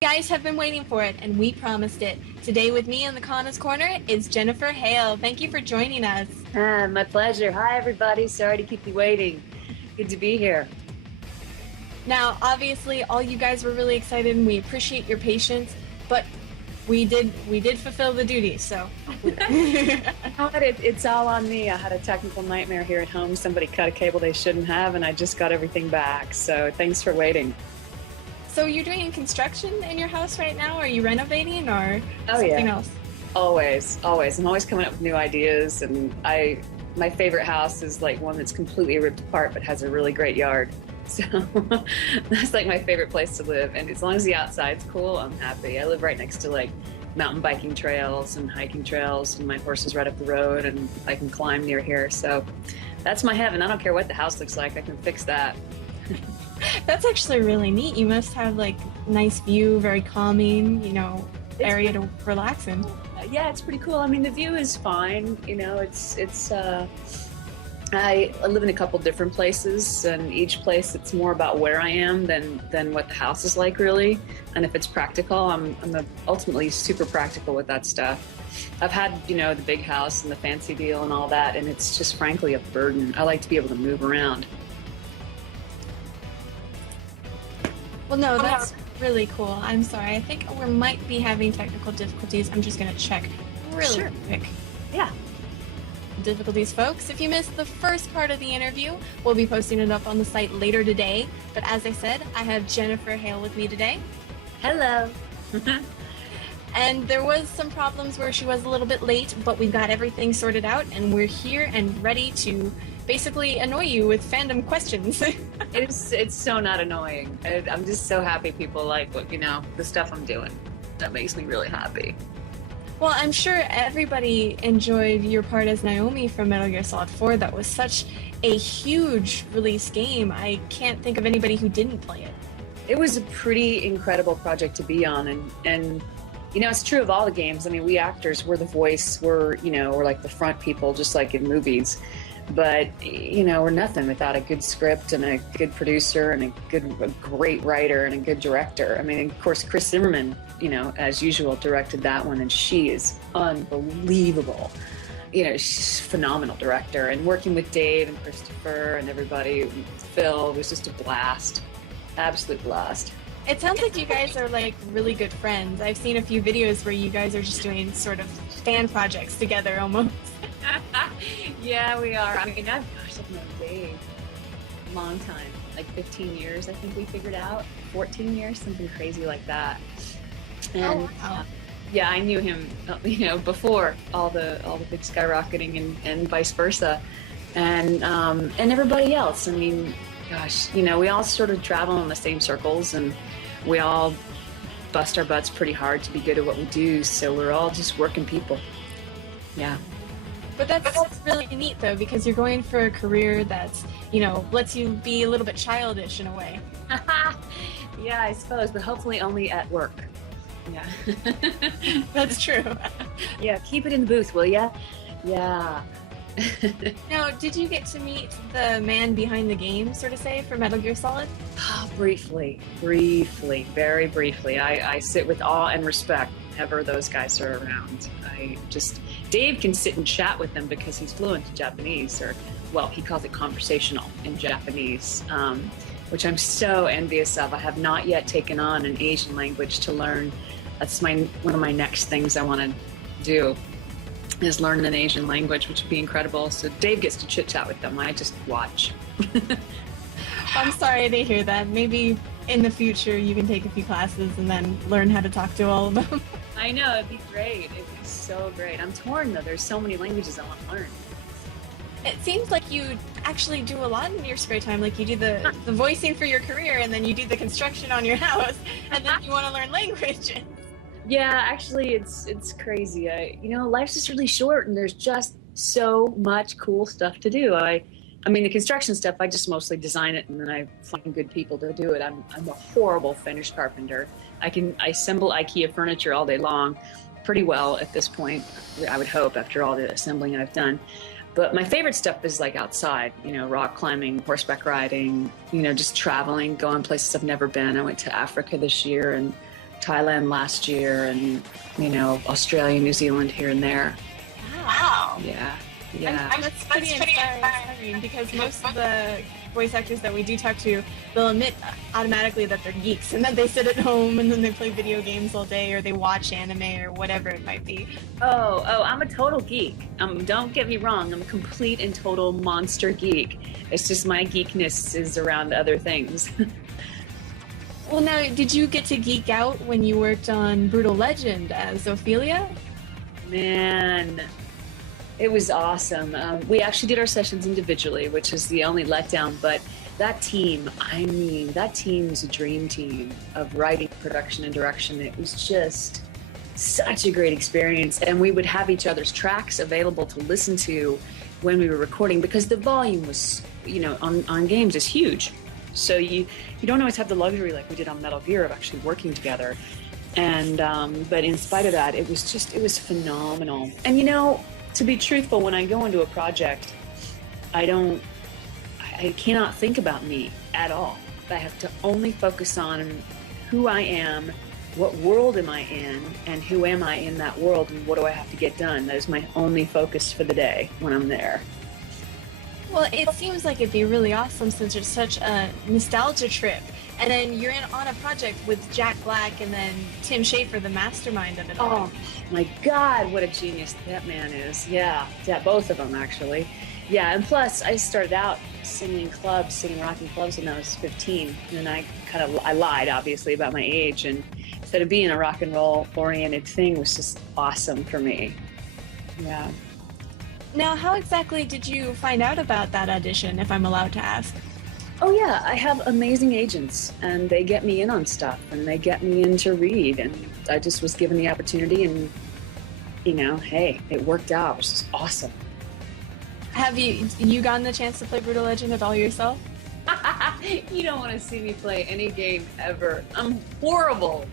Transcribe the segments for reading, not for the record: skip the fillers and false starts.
You guys have been waiting for it, and we promised it. Today with me in the Kana's Corner is Jennifer Hale. Thank you for joining us. My pleasure. Hi, everybody. Sorry to keep you waiting. Good to be here. Now, obviously, all you guys were really excited, and we appreciate your patience, but we did fulfill the duty, so. It's all on me. I had a technical nightmare here at home. Somebody cut a cable they shouldn't have, and I just got everything back. So thanks for waiting. So you're doing construction in your house right now? Are you renovating or something else? Always, always. I'm always coming up with new ideas, and my favorite house is like one that's completely ripped apart but has a really great yard. So that's like my favorite place to live. And as long as the outside's cool, I'm happy. I live right next to like mountain biking trails and hiking trails, and my horse is right up the road, and I can climb near here. So that's my heaven. I don't care what the house looks like. I can fix that. That's actually really neat. You must have like nice view, very calming, area to relax in. Yeah, it's pretty cool. I mean, the view is fine. I live in a couple different places, and each place it's more about where I am than what the house is like, really. And if it's practical, I'm ultimately super practical with that stuff. I've had, the big house and the fancy deal and all that, and it's just frankly a burden. I like to be able to move around. Well, no, that's really cool. I'm sorry. I think we might be having technical difficulties. I'm just going to check really quick. Yeah. Difficulties, folks. If you missed the first part of the interview, we'll be posting it up on the site later today. But as I said, I have Jennifer Hale with me today. Hello. And there was some problems where she was a little bit late, but we've got everything sorted out, and we're here and ready to basically annoy you with fandom questions. It's so not annoying. I'm just so happy people like the stuff I'm doing. That makes me really happy. Well, I'm sure everybody enjoyed your part as Naomi from Metal Gear Solid 4. That was such a huge release game. I can't think of anybody who didn't play it. It was a pretty incredible project to be on, and it's true of all the games. I mean, we actors, we're the voice, we're like the front people, just like in movies. But, we're nothing without a good script and a good producer and a great writer and a good director. I mean, of course, Chris Zimmerman, as usual, directed that one, and she is unbelievable. She's a phenomenal director. And working with Dave and Christopher and everybody, Phil, was just a blast. Absolute blast. It sounds like you guys are like really good friends. I've seen a few videos where you guys are just doing sort of fan projects together almost. Yeah, we are. I mean, I've known Dave a long time, like 15 years, I think we figured out. 14 years, something crazy like that. And yeah, I knew him, before all the big skyrocketing and vice versa, and everybody else. I mean, gosh, we all sort of travel in the same circles, and we all bust our butts pretty hard to be good at what we do. So we're all just working people. Yeah. But that's really neat, though, because you're going for a career that's, lets you be a little bit childish in a way. Yeah, I suppose, but hopefully only at work. Yeah. That's true. Yeah, keep it in the booth, will ya? Yeah. Now, did you get to meet the man behind the game, so to say, for Metal Gear Solid? Oh, briefly, very briefly. I sit with awe and respect whenever those guys are around. Dave can sit and chat with them because he's fluent in Japanese, he calls it conversational in Japanese, which I'm so envious of. I have not yet taken on an Asian language to learn. That's one of my next things I want to do, is learn an Asian language, which would be incredible. So Dave gets to chit chat with them. I just watch. I'm sorry to hear that. Maybe in the future you can take a few classes and then learn how to talk to all of them. I know, it'd be great. It'd be so great. I'm torn though. There's so many languages I want to learn. It seems like you actually do a lot in your spare time. Like you do the voicing for your career, and then you do the construction on your house, and then you want to learn languages. Yeah, actually, it's crazy. Life's just really short, and there's just so much cool stuff to do. I mean, the construction stuff, I just mostly design it, and then I find good people to do it. I'm a horrible finish carpenter. I assemble IKEA furniture all day long, pretty well at this point, I would hope, after all the assembling I've done. But my favorite stuff is like outside, rock climbing, horseback riding, just traveling, going places I've never been. I went to Africa this year and Thailand last year, and Australia, New Zealand here and there. Wow. Yeah. That's pretty inspiring because most of the voice actors that we do talk to, they'll admit automatically that they're geeks and that they sit at home and then they play video games all day or they watch anime or whatever it might be. Oh, I'm a total geek. Don't get me wrong. I'm a complete and total monster geek. It's just my geekness is around other things. Well, now, did you get to geek out when you worked on Brutal Legend as Ophelia? Man, it was awesome. We actually did our sessions individually, which is the only letdown, but that team's a dream team of writing, production, and direction. It was just such a great experience, and we would have each other's tracks available to listen to when we were recording because the volume was, on games is huge. So you don't always have the luxury like we did on Metal Gear of actually working together. And but in spite of that, it was phenomenal. And to be truthful, when I go into a project, I cannot think about me at all. I have to only focus on who I am, what world am I in, and who am I in that world, and what do I have to get done. That is my only focus for the day when I'm there. Well, it seems like it'd be really awesome since it's such a nostalgia trip. And then you're on a project with Jack Black and then Tim Schafer, the mastermind of it all. Oh my God, what a genius that man is. Yeah, both of them actually. Yeah, and plus I started out singing rock in clubs when I was 15. And I lied obviously about my age, and instead of being a rock and roll oriented thing was just awesome for me. Yeah. Now, how exactly did you find out about that audition, if I'm allowed to ask? Oh yeah, I have amazing agents, and they get me in on stuff, and they get me in to read, and I just was given the opportunity, and hey, it worked out, which is awesome. Have you gotten the chance to play Brutal Legend at all yourself? You don't want to see me play any game ever. I'm horrible.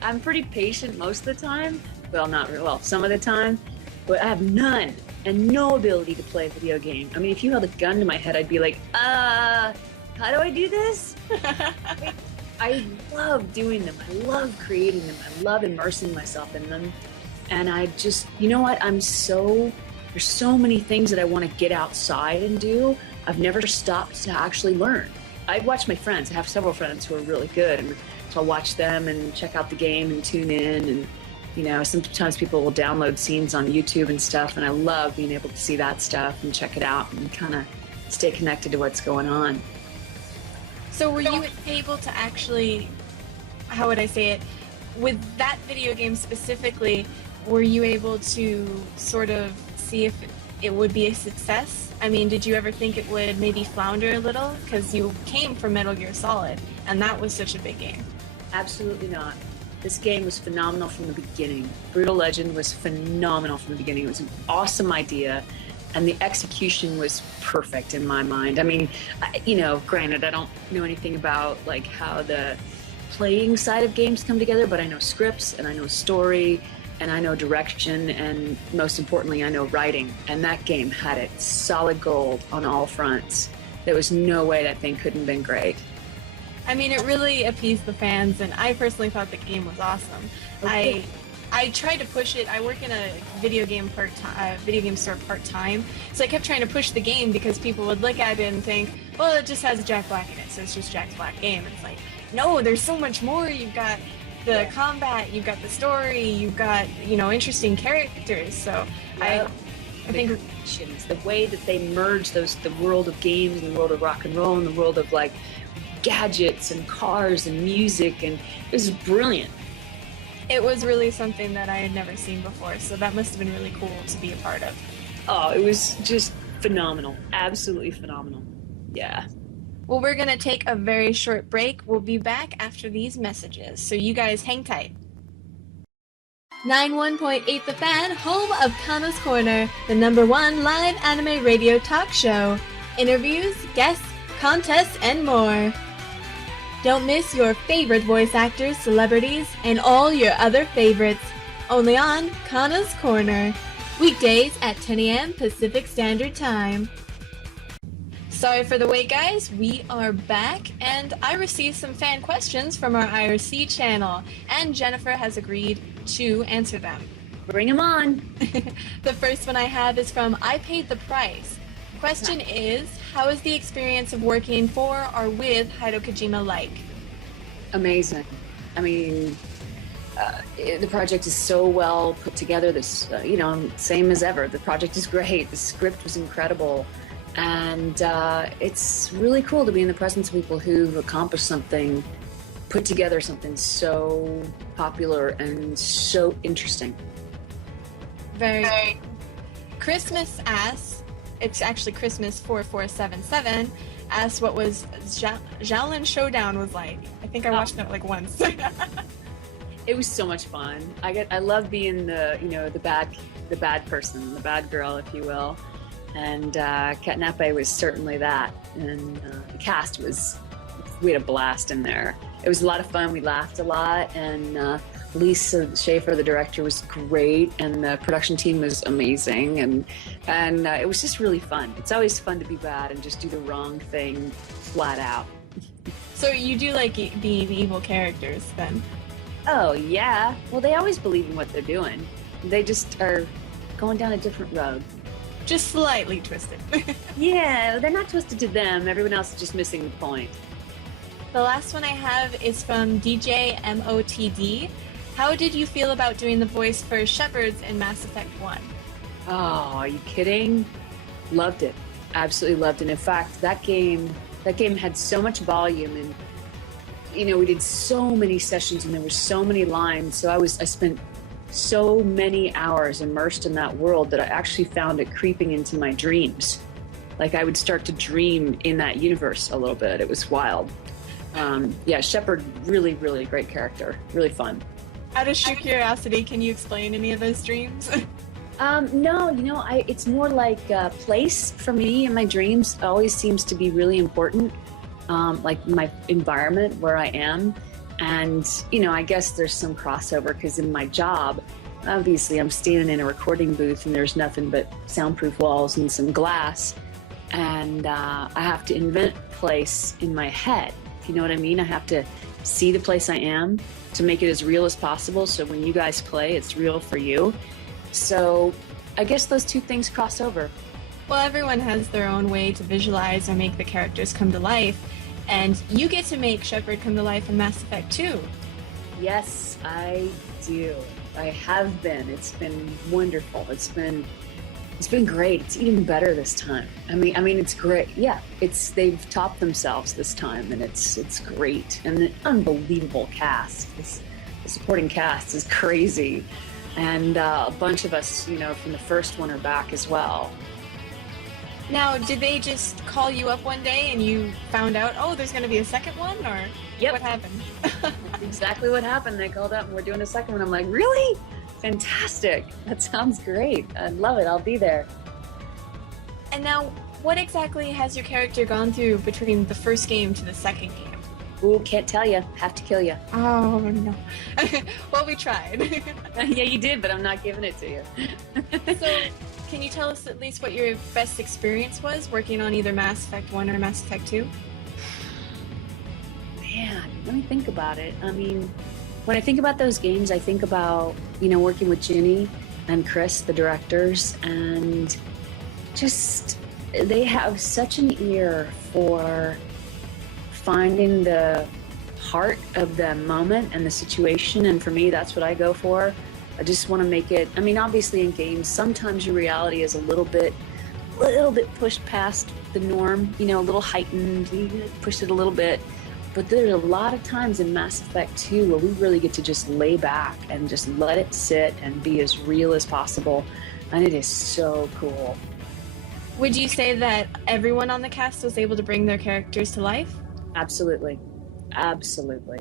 I'm pretty patient most of the time. Well, not really. Well, some of the time. But I have none and no ability to play a video game. I mean, if you held a gun to my head, I'd be like, how do I do this? I love doing them. I love creating them. I love immersing myself in them. And I just, there's so many things that I want to get outside and do. I've never stopped to actually learn. I watch my friends. I have several friends who are really good. And so I'll watch them and check out the game and tune in. And sometimes people will download scenes on YouTube and stuff, and I love being able to see that stuff and check it out and kind of stay connected to what's going on. So were you able to actually, how would I say it, with that video game specifically, were you able to sort of see if it would be a success? I mean, did you ever think it would maybe flounder a little? Because you came from Metal Gear Solid, and that was such a big game. Absolutely not. This game was phenomenal from the beginning. Brutal Legend was phenomenal from the beginning. It was an awesome idea, and the execution was perfect in my mind. I mean, granted, I don't know anything about like how the playing side of games come together, but I know scripts, and I know story, and I know direction, and most importantly, I know writing. And that game had it solid gold on all fronts. There was no way that thing couldn't have been great. I mean, it really appeased the fans, and I personally thought the game was awesome. Okay. I tried to push it. I work in a video game store part-time, so I kept trying to push the game because people would look at it and think, well, it just has Jack Black in it, so it's just Jack Black game. And it's like, no, there's so much more. You've got the combat, you've got the story, you've got, interesting characters. So I think the way that they merge the world of games and the world of rock and roll and the world of like gadgets and cars and music, and it was brilliant. It was really something that I had never seen before, so that must have been really cool to be a part of. Oh, it was just phenomenal. Absolutely phenomenal. Yeah. Well, we're going to take a very short break. We'll be back after these messages, so you guys hang tight. 91.8 The Fan, home of Kana's Korner, the #1 live anime radio talk show. Interviews, guests, contests, and more. Don't miss your favorite voice actors, celebrities, and all your other favorites. Only on Kana's Korner. Weekdays at 10 a.m. Pacific Standard Time. Sorry for the wait, guys. We are back, and I received some fan questions from our IRC channel, and Jennifer has agreed to answer them. Bring them on. The first one I have is from I Paid the Price. Question is, how is the experience of working for or with Hideo Kojima like? Amazing. I mean, the project is so well put together. This, same as ever. The project is great. The script was incredible. And it's really cool to be in the presence of people who've accomplished something, put together something so popular and so interesting. Very. Christmas asks, it's actually Christmas 4477, asks what was Xiaolin Showdown was like. I think I watched it like once. It was so much fun. I love being the bad person, the bad girl, if you will. And Katnape was certainly that. And the cast we had a blast in there. It was a lot of fun. We laughed a lot. And Lisa Schaefer, the director, was great. And the production team was amazing. And it was just really fun. It's always fun to be bad and just do the wrong thing flat out. So you do like being evil characters then? Oh, yeah. Well, they always believe in what they're doing. They just are going down a different road. Just slightly twisted. Yeah, they're not twisted to them. Everyone else is just missing the point. The last one I have is from DJ MOTD. How did you feel about doing the voice for Shepard's in Mass Effect 1? Oh, are you kidding? Loved it. Absolutely loved it. In fact, that game had so much volume, and we did so many sessions and there were so many lines. So I spent so many hours immersed in that world that I actually found it creeping into my dreams. Like I would start to dream in that universe a little bit. It was wild. Shepard, really, really great character. Really fun. Out of sheer curiosity, can you explain any of those dreams? No, it's more like a place for me in my dreams always seems to be really important. Like my environment where I am. And, I guess there's some crossover because in my job, obviously I'm standing in a recording booth and there's nothing but soundproof walls and some glass. And I have to invent a place in my head. If you know what I mean? I have to see the place I am to make it as real as possible. So when you guys play, it's real for you. So I guess those two things cross over. Well, everyone has their own way to visualize or make the characters come to life. And you get to make Shepard come to life in Mass Effect 2. Yes, I do. I have been. It's been wonderful. It's been great. It's even better this time. I mean, it's great. Yeah, they've topped themselves this time, and it's great. And an unbelievable cast. The supporting cast is crazy, and a bunch of us, from the first one are back as well. Now, did they just call you up one day and you found out, oh, there's going to be a second one, or Yep. What happened? That's exactly what happened. They called up and we're doing a second one. I'm like, really? Fantastic. That sounds great. I love it. I'll be there. And now, what exactly has your character gone through between the first game to the second game? Ooh, can't tell you. Have to kill you. Oh, no. Well, we tried. Yeah, you did, but I'm not giving it to you. So, can you tell us at least what your best experience was working on either Mass Effect 1 or Mass Effect 2? Man, let me think about it. I mean, when I think about those games, I think about, working with Ginny and Chris, the directors, and just, they have such an ear for finding the heart of the moment and the situation, and for me, that's what I go for. I just want to make it, obviously in games, sometimes your reality is a little bit pushed past the norm, a little heightened, you push it a little bit. But there's a lot of times in Mass Effect 2 where we really get to just lay back and just let it sit and be as real as possible. And it is so cool. Would you say that everyone on the cast was able to bring their characters to life? Absolutely. Absolutely.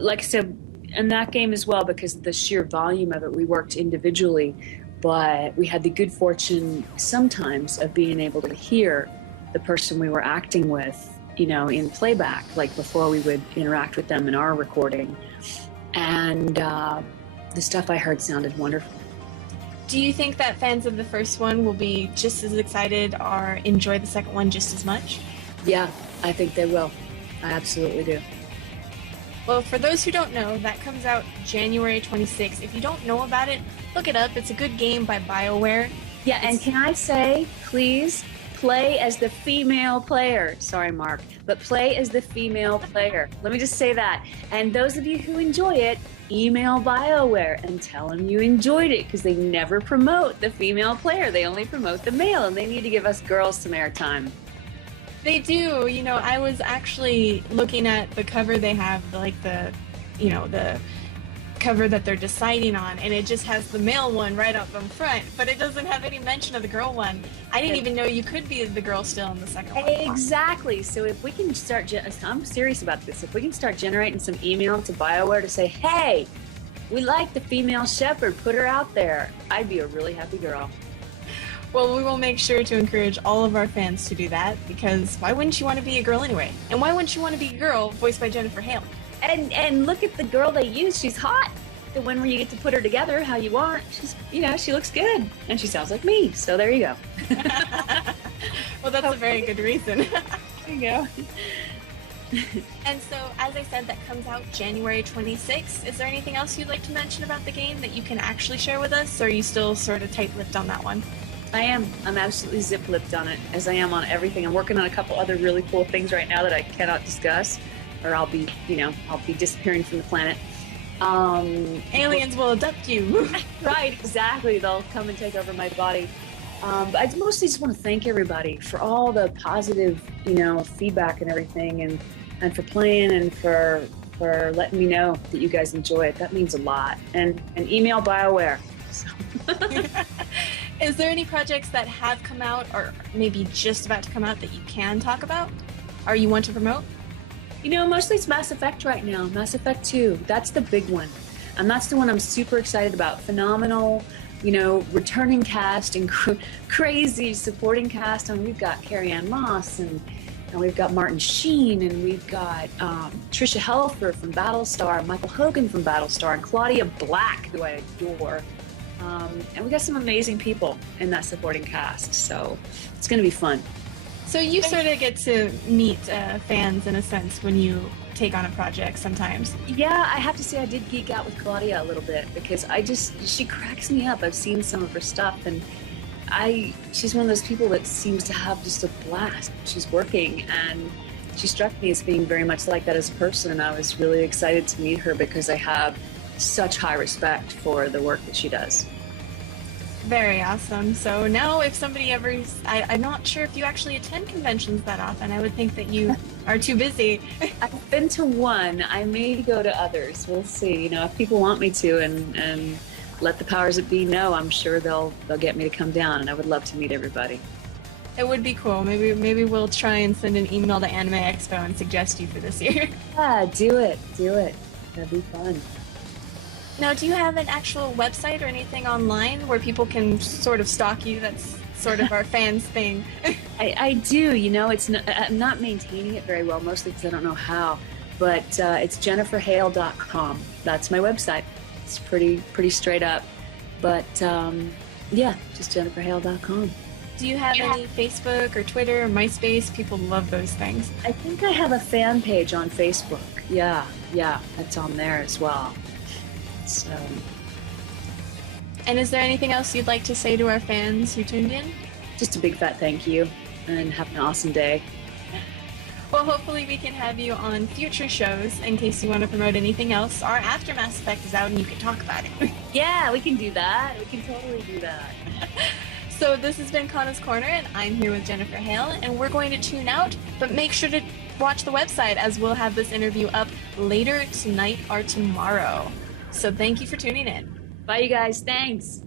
Like I said, in that game as well, because of the sheer volume of it, we worked individually, but we had the good fortune sometimes of being able to hear the person we were acting with, in playback, like before we would interact with them in our recording. And the stuff I heard sounded wonderful. Do you think that fans of the first one will be just as excited or enjoy the second one just as much? Yeah, I think they will. I absolutely do. Well, for those who don't know, that comes out January 26th. If you don't know about it, look it up. It's a good game by BioWare. Yeah, and can I say, please play as the female player. Sorry, Mark, but play as the female player. Let me just say that. And those of you who enjoy it, email BioWare and tell them you enjoyed it, because they never promote the female player. They only promote the male, and they need to give us girls some airtime. They do. You know, I was actually looking at the cover they have, like the cover that they're deciding on, and it just has the male one right up in front, but it doesn't have any mention of the girl one. I didn't even know you could be the girl still in the second one. Exactly. So if we can start, I'm serious about this, if we can start generating some email to BioWare to say, hey, we like the female shepherd, put her out there, I'd be a really happy girl. Well, we will make sure to encourage all of our fans to do that, because why wouldn't you want to be a girl anyway? And why wouldn't you want to be a girl voiced by Jennifer Hale? And look at the girl they use. She's hot. The one where you get to put her together how you want. She's, you know, she looks good, and she sounds like me. So there you go. Well, that's a very good reason. There you go. And so, as I said, that comes out January 26th. Is there anything else you'd like to mention about the game that you can actually share with us, or are you still sort of tight-lipped on that one? I am. I'm absolutely zip-lipped on it, as I am on everything. I'm working on a couple other really cool things right now that I cannot discuss, or I'll be, I'll be disappearing from the planet. Aliens will abduct you. Right, exactly. They'll come and take over my body. But I mostly just want to thank everybody for all the positive, feedback and everything, and for playing, and for letting me know that you guys enjoy it. That means a lot. And email BioWare. So. Is there any projects that have come out, or maybe just about to come out, that you can talk about, or you want to promote? Mostly it's Mass Effect right now. Mass Effect 2. That's the big one. And that's the one I'm super excited about. Phenomenal, returning cast and crazy supporting cast. And we've got Carrie-Anne Moss, and we've got Martin Sheen, and we've got Trisha Helfer from Battlestar, Michael Hogan from Battlestar, and Claudia Black, who I adore. And we got some amazing people in that supporting cast, so it's going to be fun. So you sort of get to meet fans in a sense when you take on a project sometimes. Yeah, I have to say I did geek out with Claudia a little bit, because she cracks me up. I've seen some of her stuff, and she's one of those people that seems to have just a blast. She's working, and she struck me as being very much like that as a person, and I was really excited to meet her because I have such high respect for the work that she does. Very awesome. So now if somebody ever, I'm not sure if you actually attend conventions that often. I would think that you are too busy. I've been to one. I may go to others. We'll see. If people want me to, and let the powers that be know, I'm sure they'll get me to come down, and I would love to meet everybody. It would be cool. Maybe we'll try and send an email to Anime Expo and suggest you for this year. Yeah, do it. That'd be fun. Now, do you have an actual website or anything online where people can sort of stalk you? That's sort of our fans' thing. I do. I'm not maintaining it very well, mostly because I don't know how. But it's jenniferhale.com. That's my website. It's pretty straight up. But yeah, just jenniferhale.com. Do you have any Facebook or Twitter or MySpace? People love those things. I think I have a fan page on Facebook. Yeah, that's on there as well. So. And is there anything else you'd like to say to our fans who tuned in? Just a big fat thank you, and have an awesome day. Well, hopefully we can have you on future shows in case you want to promote anything else, or after Mass Effect is out and you can talk about it. Yeah, we can do that. We can totally do that. So this has been Kana's Corner, and I'm here with Jennifer Hale, and we're going to tune out, but make sure to watch the website, as we'll have this interview up later tonight or tomorrow. So thank you for tuning in. Bye, you guys. Thanks.